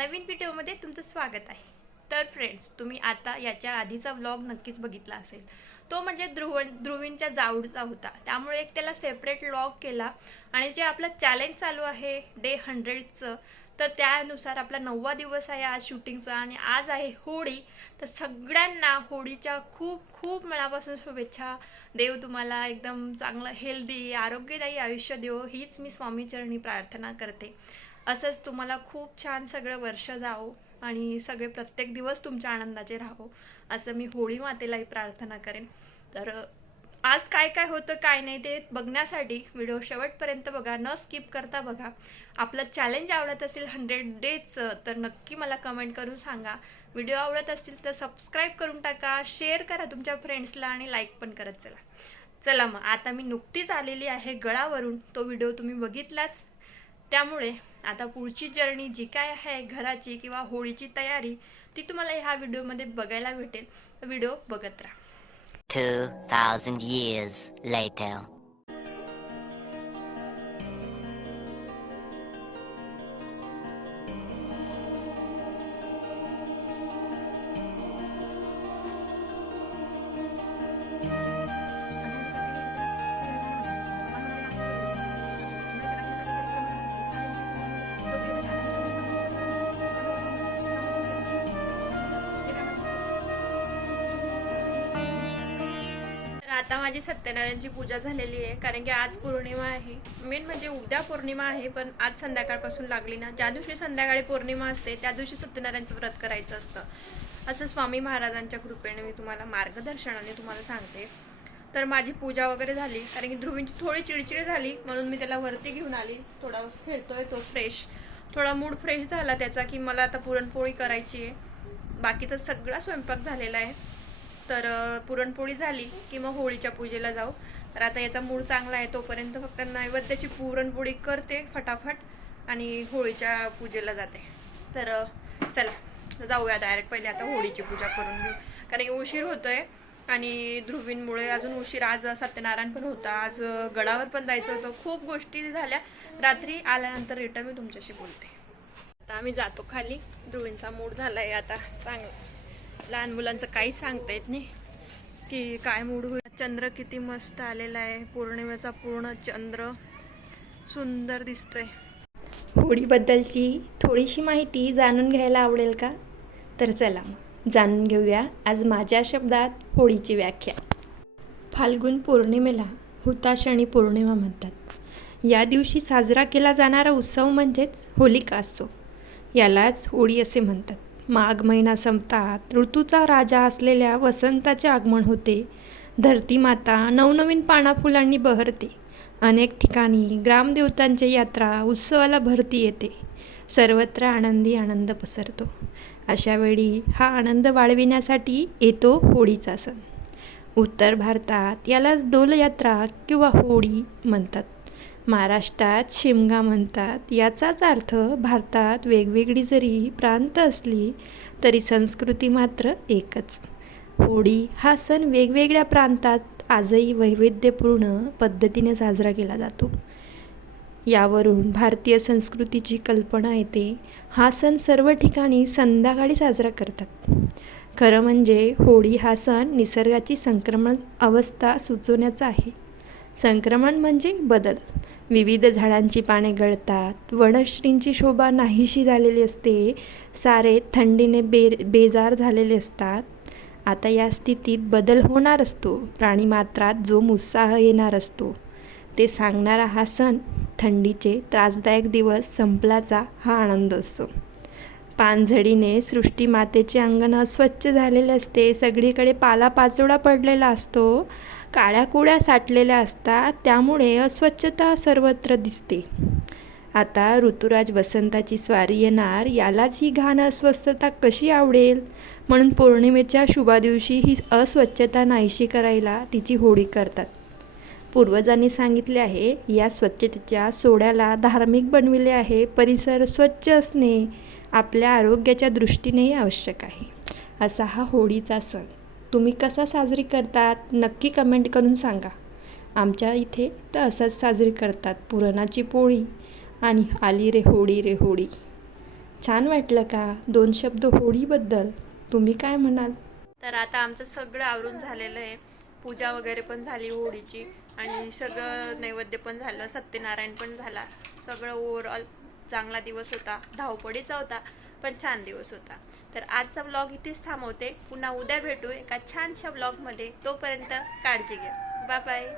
नवीन व्हिडिओमध्ये तुमचं स्वागत आहे। तर फ्रेंड्स, तुम्ही आता याच्या आधीचा व्लॉग नक्कीच बघितला असेल। तो म्हणजे ध्रुवींच्या जाऊडचा होता, त्यामुळे एक त्याला सेपरेट व्लॉग केला। आणि जे आपलं चॅलेंज चालू आहे डे 100चं, तर त्यानुसार आपला 9वा दिवस आहे आज शूटिंगचा आणि आज आहे होळी। तर सगळ्यांना होळीच्या खूप खूप मनापासून शुभेच्छा। देव तुम्हाला एकदम चांगलं हेल्दी आरोग्यदायी आयुष्य देवो, हीच मी स्वामीचरणी प्रार्थना करते। असंच तुम्हाला खूप छान सगळं वर्ष जावो आणि सगळे प्रत्येक दिवस तुमच्या आनंदाचे राहो, असं मी होळी मातेलाही प्रार्थना करेन। तर आज काय काय होतं काय नाही ते बघण्यासाठी व्हिडिओ शेवटपर्यंत बघा, न स्किप करता बघा। आपलं चॅलेंज आवडत असेल 100 डेजचं तर नक्की मला कमेंट करून सांगा। व्हिडिओ आवडत असतील तर सबस्क्राईब करून टाका, शेअर करा तुमच्या फ्रेंड्सला आणि लाईक पण करत चला। चला मग आता मी नुकतीच आलेली आहे गडावरून, तो व्हिडिओ तुम्ही बघितलाच। त्यामुळे आता पुढची जर्नी जी काय आहे घराची किंवा होळीची तयारी ती तुम्हाला ह्या व्हिडिओमध्ये बघायला भेटेल। व्हिडिओ बघत राहा। 2000 years later. आता माझी सत्यनारायणची पूजा झालेली आहे, कारण की आज पौर्णिमा आहे। मेन म्हणजे उद्या पौर्णिमा आहे, पण आज संध्याकाळपासून लागली ना। ज्या दिवशी संध्याकाळी पौर्णिमा असते त्या दिवशी सत्यनारायणचं व्रत करायचं असतं, असं स्वामी महाराजांच्या कृपेने मी तुम्हाला मार्गदर्शनाने तुम्हाला सांगते। तर माझी पूजा वगैरे झाली, कारण की ध्रुवींची थोडी चिडचिड झाली म्हणून मी त्याला वरती घेऊन आली। थोडा खेळतोय तो फ्रेश, थोडा मूड फ्रेश झाला त्याचा की मला आता पुरणपोळी करायची आहे। बाकीचा सगळा स्वयंपाक झालेला आहे, तर पुरणपोळी झाली की मग होळीच्या पूजेला जाऊ। तर आता याचा मूड चांगला आहे, तोपर्यंत फक्त नैवेद्याची पुरणपोळी करते फटाफट आणि होळीच्या पूजेला जाते। तर चला जाऊया डायरेक्ट, पहिले आता होळीची पूजा करून घेऊ, कारण की उशीर होतोय आणि ध्रुवींमुळे अजून उशीर। आज सत्यनारायण पण होता, आज गडावर पण जायचं होतं, खूप गोष्टी झाल्या। रात्री आल्यानंतर रिटर्न मी तुमच्याशी बोलते। आता आम्ही जातो खाली, ध्रुवींचा मूड झालाय आता चांगला। लहान मुलांचं काही सांगता येत नाही की काय मूड होईल। चंद्र किती मस्त आलेला आहे, पौर्णिमेचा पूर्ण चंद्र सुंदर दिसतोय। होळीबद्दलची थोडीशी माहिती जाणून घ्यायला आवडेल का? तर चला मग जाणून घेऊया आज माझ्या शब्दात होळीची व्याख्या। फाल्गुन पौर्णिमेला हुताशनी पौर्णिमा म्हणतात। या दिवशी साजरा केला जाणारा उत्सव म्हणजेच होलिकात्सव, यालाच होळी असे म्हणतात। माघ महिना संपतात ऋतूचा राजा असलेल्या वसंताचे आगमन होते। धरती माता नवनवीन पाना फुलांनी बहरते। अनेक ठिकाणी ग्रामदेवतांची यात्रा उत्सवाला भरती येते। सर्वत्र आनंदी आनंद पसरतो। अशा वेळी हा आनंद वाढविण्यासाठी येतो होळीचा सण। उत्तर भारतात यालाच डोलयात्रा किंवा होळी म्हणतात। महाराष्ट्रात शिमगा म्हणतात। याचाच अर्थ भारतात वेगवेगळी जरी प्रांत असली तरी संस्कृती मात्र एकच। होळी हा सण वेगवेगळ्या प्रांतात आजही वैविध्यपूर्ण पद्धतीने साजरा केला जातो। यावरून भारतीय संस्कृतीची कल्पना येते। हा सण सर्व ठिकाणी संध्याकाळी साजरा करतात। खरं म्हणजे होळी हा सण निसर्गाची संक्रमण अवस्था सुचवण्याचा आहे। संक्रमण म्हणजे बदल। विविध झाडांची पाने गळतात, वनश्रींची शोभा नाहीशी झालेली असते, सारे थंडीने बेजार झालेले असतात। आता या स्थितीत बदल होणार असतो, प्राणीमात्रात जो उत्साह येणार असतो ते सांगणारा हा सण थंडीचे त्रासदायक दिवस संपल्याचा हा आनंद असतो। पानझडीने सृष्टीमातेचे अंगण अस्वच्छ झालेले असते, सगळीकडे पालापाचोळा पडलेला असतो, काळ्या कुड्या साठलेल्या असतात, त्यामुळे अस्वच्छता सर्वत्र दिसते। आता ऋतुराज वसंताची स्वारी येणार, यालाच ही घाण अस्वस्थता कशी आवडेल? म्हणून पौर्णिमेच्या शुभा दिवशी ही अस्वच्छता नाहीशी करायला तिची होळी करतात। पूर्वजांनी सांगितले आहे, या स्वच्छतेच्या सोहळ्याला धार्मिक बनविले आहे। परिसर स्वच्छ असणे आपल्या आरोग्याच्या दृष्टीनेही आवश्यक आहे। असा हा होळीचा सण तुम्ही कसा साजरी करतात नक्की कमेंट करून सांगा। आमच्या इथे तर असंच साजरी करतात, पुरणाची पोळी आणि आली रे होळी रे होळी। छान वाटलं का 2 शब्द होळीबद्दल? तुम्ही काय म्हणाल? तर आता आमचं सगळं आवरून झालेलं आहे. पूजा वगैरे पण झाली होळीची आणि सगळं नैवेद्य पण झालं, सत्यनारायण पण झाला. सगळं ओव्हरऑल चांगला दिवस होता. धावपळीचा होता पण छान दिवस होता. तर आजचा व्लॉग इथेच थांबवते. पुन्हा उद्या भेटू एका छानशा व्लॉगमध्ये. तोपर्यंत काळजी घ्या. Bye bye.